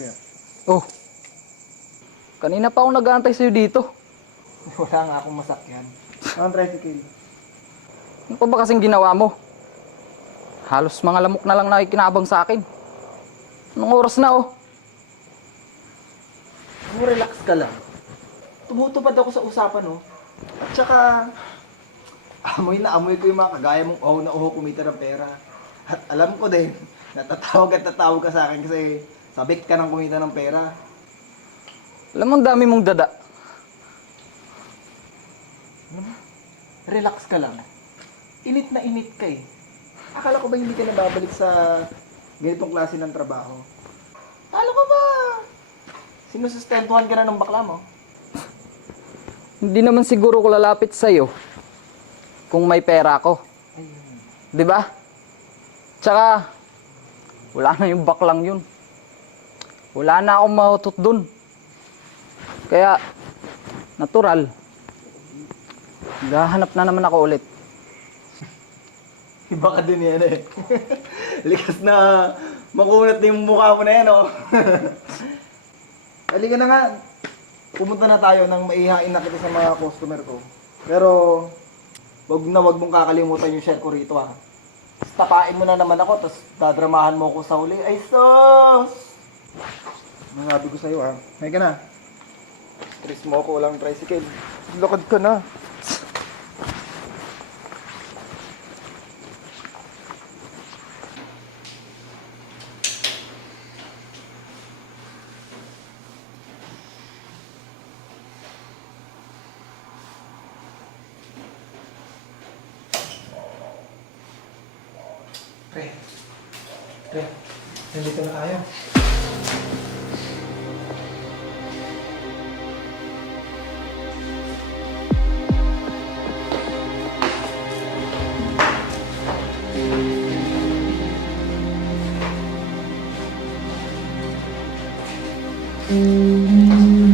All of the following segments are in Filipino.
Kaya, Oh, kanina pa ako nag-aantay sa'yo dito. wala nga akong masakyan. Ang tricycle. Ano pa ba kasing ginawa mo? Halos mga lamok na lang nakikinabang sa akin. Anong oras na oh? Relax ka lang. Tumutupad ako sa usapan, oh. At saka, amoy na amoy ko yung mga kagaya mong na kumita ng pera. At alam ko din, natatawag ka sa akin kasi sabik ka ng kumita ng pera. Alam mo, ang dami mong dada. Relax ka lang. Init na init ka eh. Akala ko ba hindi ka na babalik sa ganitong klase ng trabaho? Akala ko ba sinusustentuhan ka na ng bakla mo? Hindi naman siguro ko lalapit sa'yo kung may pera ako. Di ba? Tsaka, wala na yung baklang yun. Wala na akong mahutot dun. Kaya, natural. Gahanap na naman ako ulit. Iba ka din yan eh. Likas na makunat na yung mukha mo na yan, oh. Halika na nga. Pumunta na tayo nang maihain na kita sa mga customer ko. Pero, wag mong kakalimutan yung share ko rito, ha. Tapain mo na naman ako, tapos dadramahan mo ako sa huli. Ay, sos! Masabi ko sa'yo, ha. Halika na. Stress mo ako, walang tricycle. Lakad ka na. Pre, nandito na tayo.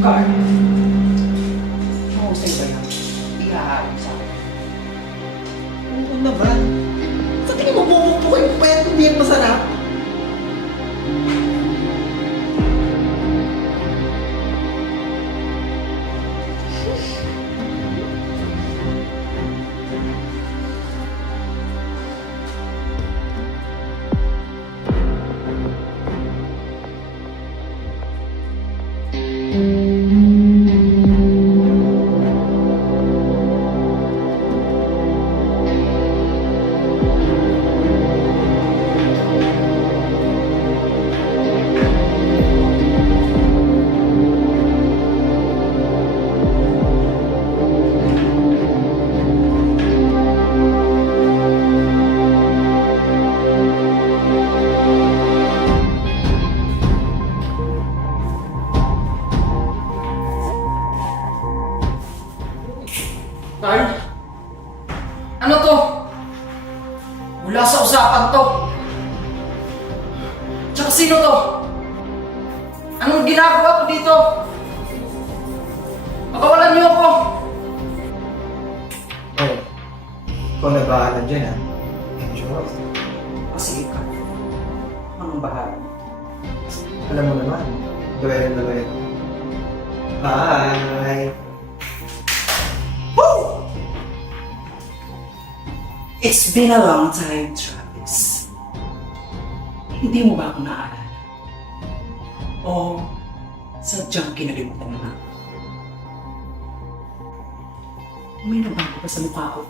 Carl, mahusay ba yan? Ihaharin sa akin. Oo naman. Sa tingin mo bumubuko yung pwede hindi yan masarap? Carl? Ano to? Wala sa usapan to. Tsaka sino to? Anong ginagawa ko dito? Pakawalan niyo ako. Oh, ikaw nag-aaral dyan, ha? Sure. Sige, Carl. Anong bahala? Alam mo naman, duwelo na duwelo. Bye! It's been a long time, Travis. Hindi mo ba ako naaalala? O sadyang kinalimutan mo na? May nabago ba sa mukha ko?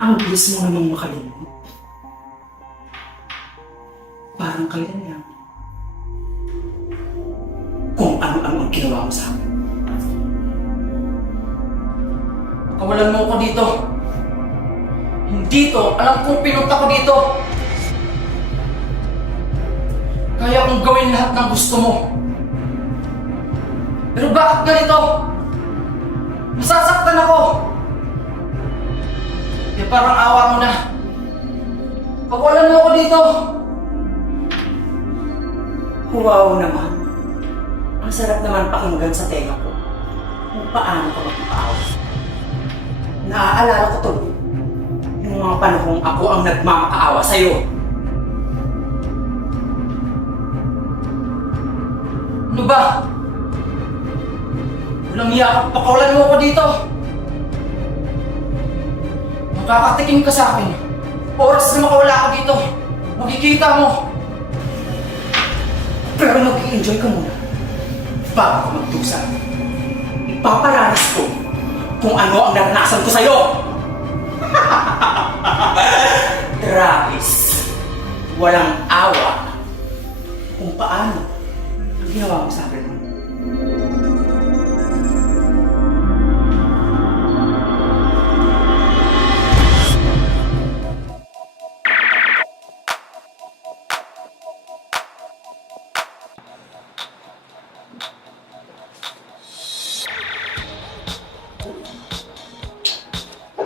Ang bilis mo namang makalimut. Parang kailan yan. Kung ano-ano ang ginawa mo sa akin. Pakawalan mo ako dito. Hindi to. Alam kong pinunta ko dito. Kaya kong gawin lahat ng gusto mo. Pero bakit ganito? Nasasaktan ako. Eh parang awa mo na. Pakawalan mo ako dito. Wow naman. Ang sarap naman pakinggan sa tenga ko kung paano ka magpapaawa. Naaalala ko to. Yung mga panahong ako ang nagmamakaawa sa'yo. Ano ba? Walang yakap, pakawalan mo ako dito. Nakakatikim ka sa akin. Oras na makawala ako dito. Makikita mo. Pero mag-i-enjoy ka muna. Bago ka magdusa. Ipaparanas ko kung ano ang naranasan ko sa'yo. Travis, walang awa kung paano ang ginawa mo sa akin.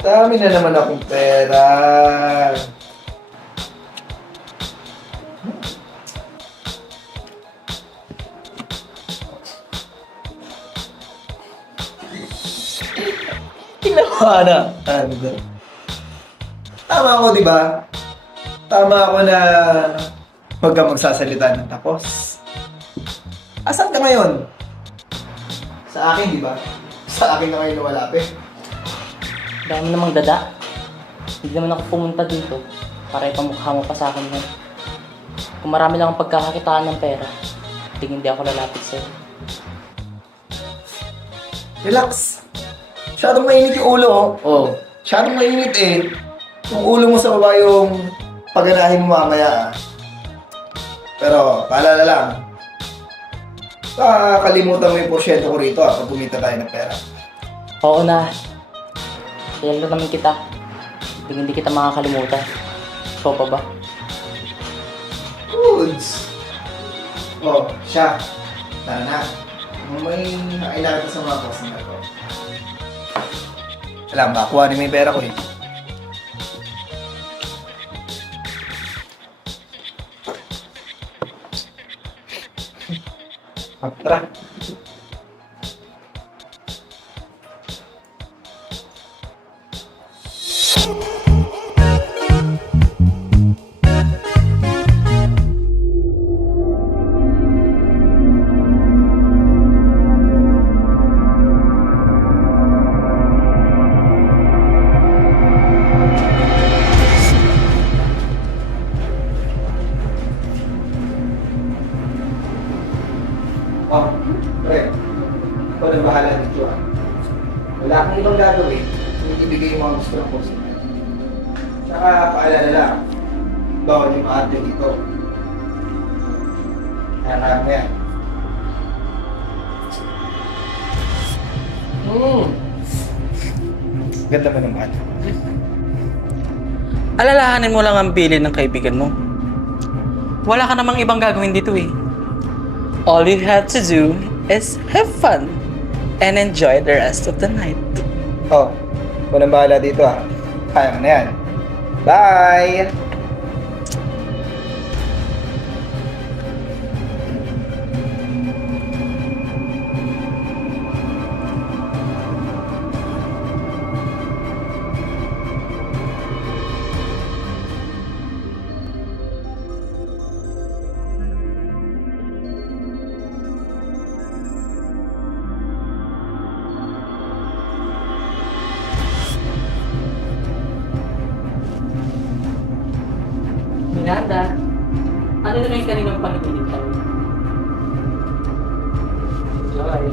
Dami na naman akong pera. Ginawa na. Ano ba? Tama ako, di ba? Tama ako na huwag ka magsasalita ng tapos. Asan ka ngayon? Sa akin, di ba? Sa akin na ngayon lumalapit. Dami namang dada. Hindi naman ako pumunta dito para ipamukha mo pa sa akin yun. Kung marami lang ang pagkakakitaan ng pera, hindi ako lalapit sa'yo. Relax. Masyadong mainit yung ulo, oh. Oh. Masyadong mainit eh. Yung ulo mo sa baba yung paganahin mo mamaya, ah. Pero, paalala lang. Kalimutan mo yung porsyento ko rito, ah, pag kumita tayo ng pera. Oo na. Kaya lang naman kita. Hindi kita makakalimutan. Ikaw pa ba? Goods. Oh, siya. Tara na. May nakailangan sa mga customer ko. Alam ba, kuha mo yung pera ko eh. Tara. Oh, pre. Ikaw na bahala dito, ah. Wala kang ibang gagawin. Hindi ibigay yung mga gusto ng customer. Tsaka paalala lang. Bawal yung ate dito. Kaya mo yan. Ganda mo naman. Alalahanin mo lang ang bilin ng kaibigan mo. Wala ka namang ibang gagawin dito eh. All you have to do is have fun and enjoy the rest of the night. Oh, ikaw na bahala dito, ah. Kaya mo na yan. Bye! Miranda, ano na yung kaninang panaginip tayo? Joy.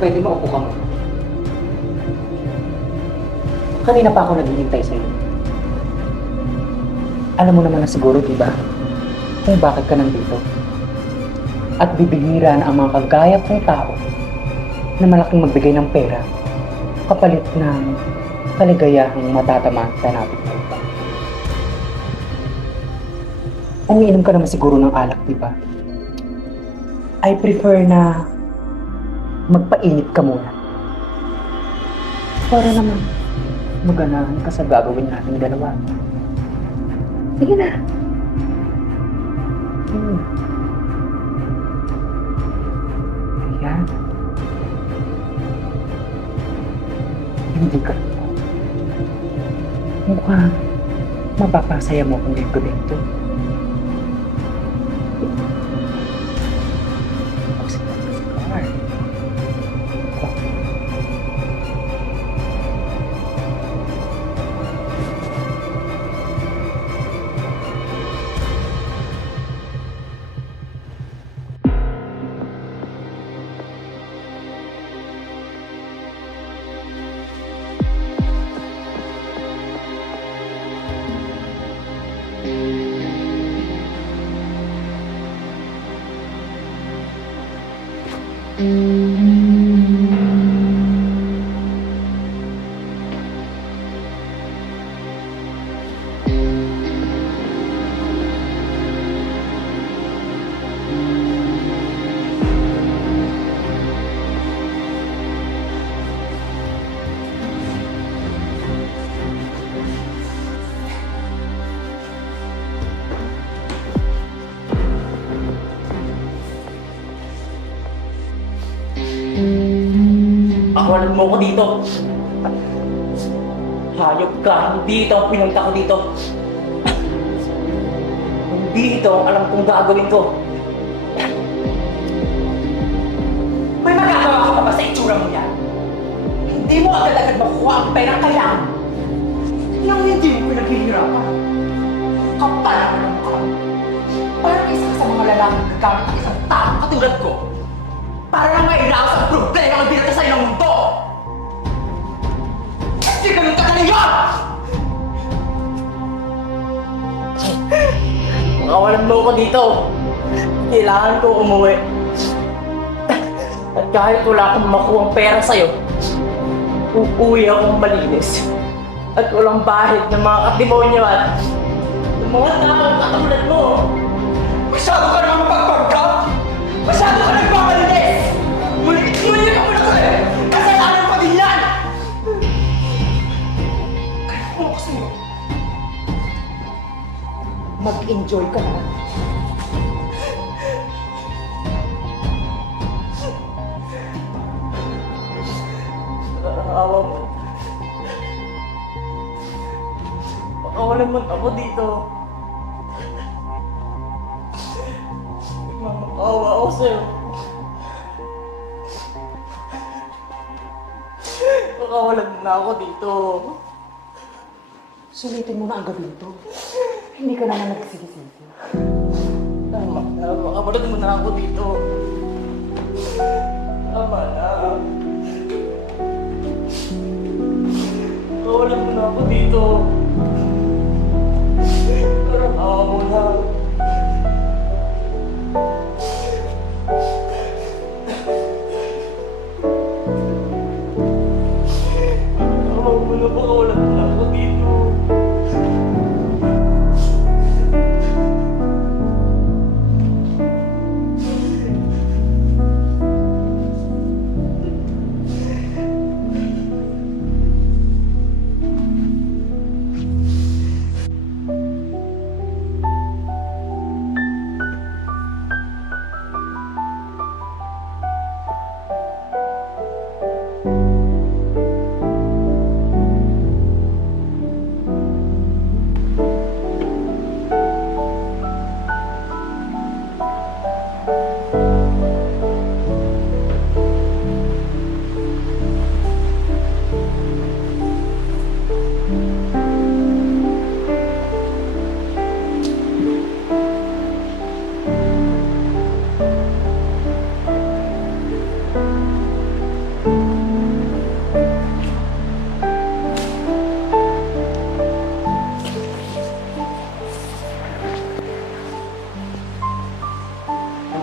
Pwede maupo ka mo. Kanina pa ako naghihintay sa'yo. Alam mo naman na siguro, diba? Kung bakit ka nandito. At bibihira na ang mga kagaya kong tao na malaking magbigay ng pera kapalit ng kaligayahang matatamaan sa natin. Umiinom ka naman siguro ng alak, di ba? I prefer na magpainit ka muna. Para naman maganahan ka sa gagawin nating dalawa. Sige na. Ayan. Hindi ka. Mukhang mapapasaya mo kung yung gabi ito. Oh, sige, sige. Oh. Pakawalan mo ko dito. Hayop ka, hindi ito ang pinunta ko dito. Hindi ito ang alam kong gagawin ko. May magagawa ka pa ba sa itsura mo yan? Hindi mo agad-agad makuha ang perang kailangan. Nang hindi mo pinaghihirapan. Kapal ang alam ka. Parang isa ka sa mga lalaking gagamit ng isang taong katulad ko. Para lang mairaos ang problema ang binata sa'yo ng mundo! Hindi ganun kadali yun! Makawalan mo ko dito. Kailangan ko umuwi. At kahit wala akong makuhang pera sa'yo, uuwi akong malinis. At walang bahid ng mga katimonyo at ng mga taong katulad mo. Masyado ka naman mapagpagkat! Masyado ka nagpapalinis! Muli ka muna kasi! Kasalanan pa din yan! Kaya kung gusto mo, mag-enjoy ka na. Awa mo. Pakawalan mo ako dito. Mama, ako sa'yo. Pakawalan mo na ako dito. Sulitin mo na ang gabi ito. Hindi ka naman nagsigisisi. Tama na, pakawalan mo na ako dito. Tama na. Pakawalan mo na ako dito. Parang awa mo na. Awa mo na, pakawalan mo na ako dito.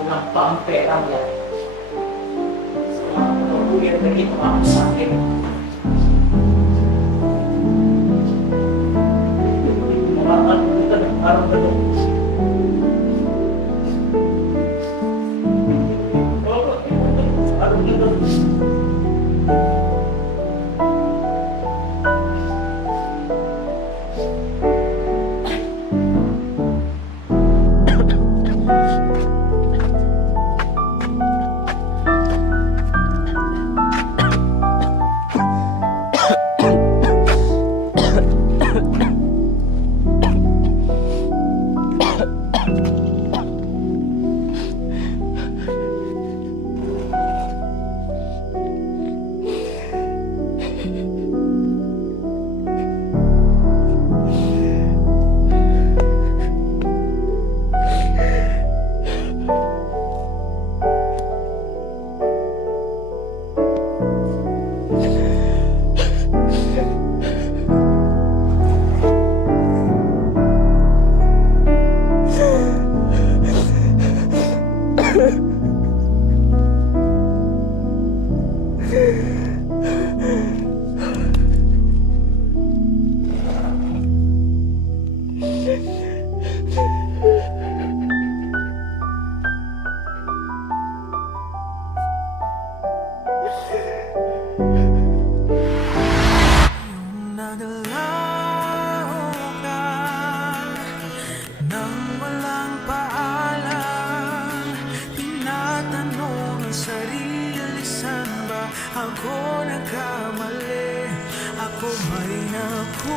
Walang pa ang pera yan. So, ang na ginawa mo sa akin. Nakakalimutan ang araw na doon. Nakakalimutan ang araw na doon. Naglaho ka nang walang paalam. Tinatanong ang sarili, saan ba ako nagkamali? Ako may nakulang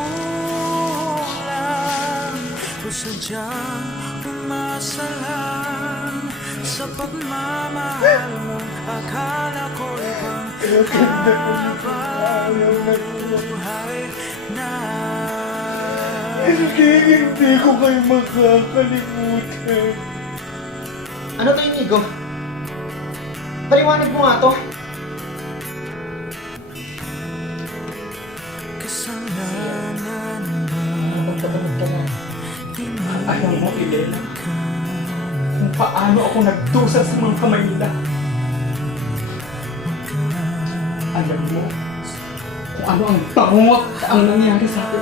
o sadyang umasa lang sa pagmamahal mo. Akala ko ibang habang buhay na. Hindi ko kayo makakalimutan. Ano to, Inigo? Paliwanag mo nga to. Kasalanan ba? Alam mo, Elena, kung paano ako nagdusa sa mga kamay nila. Alam mo kung ano ang bangot ang nangyari sa akin.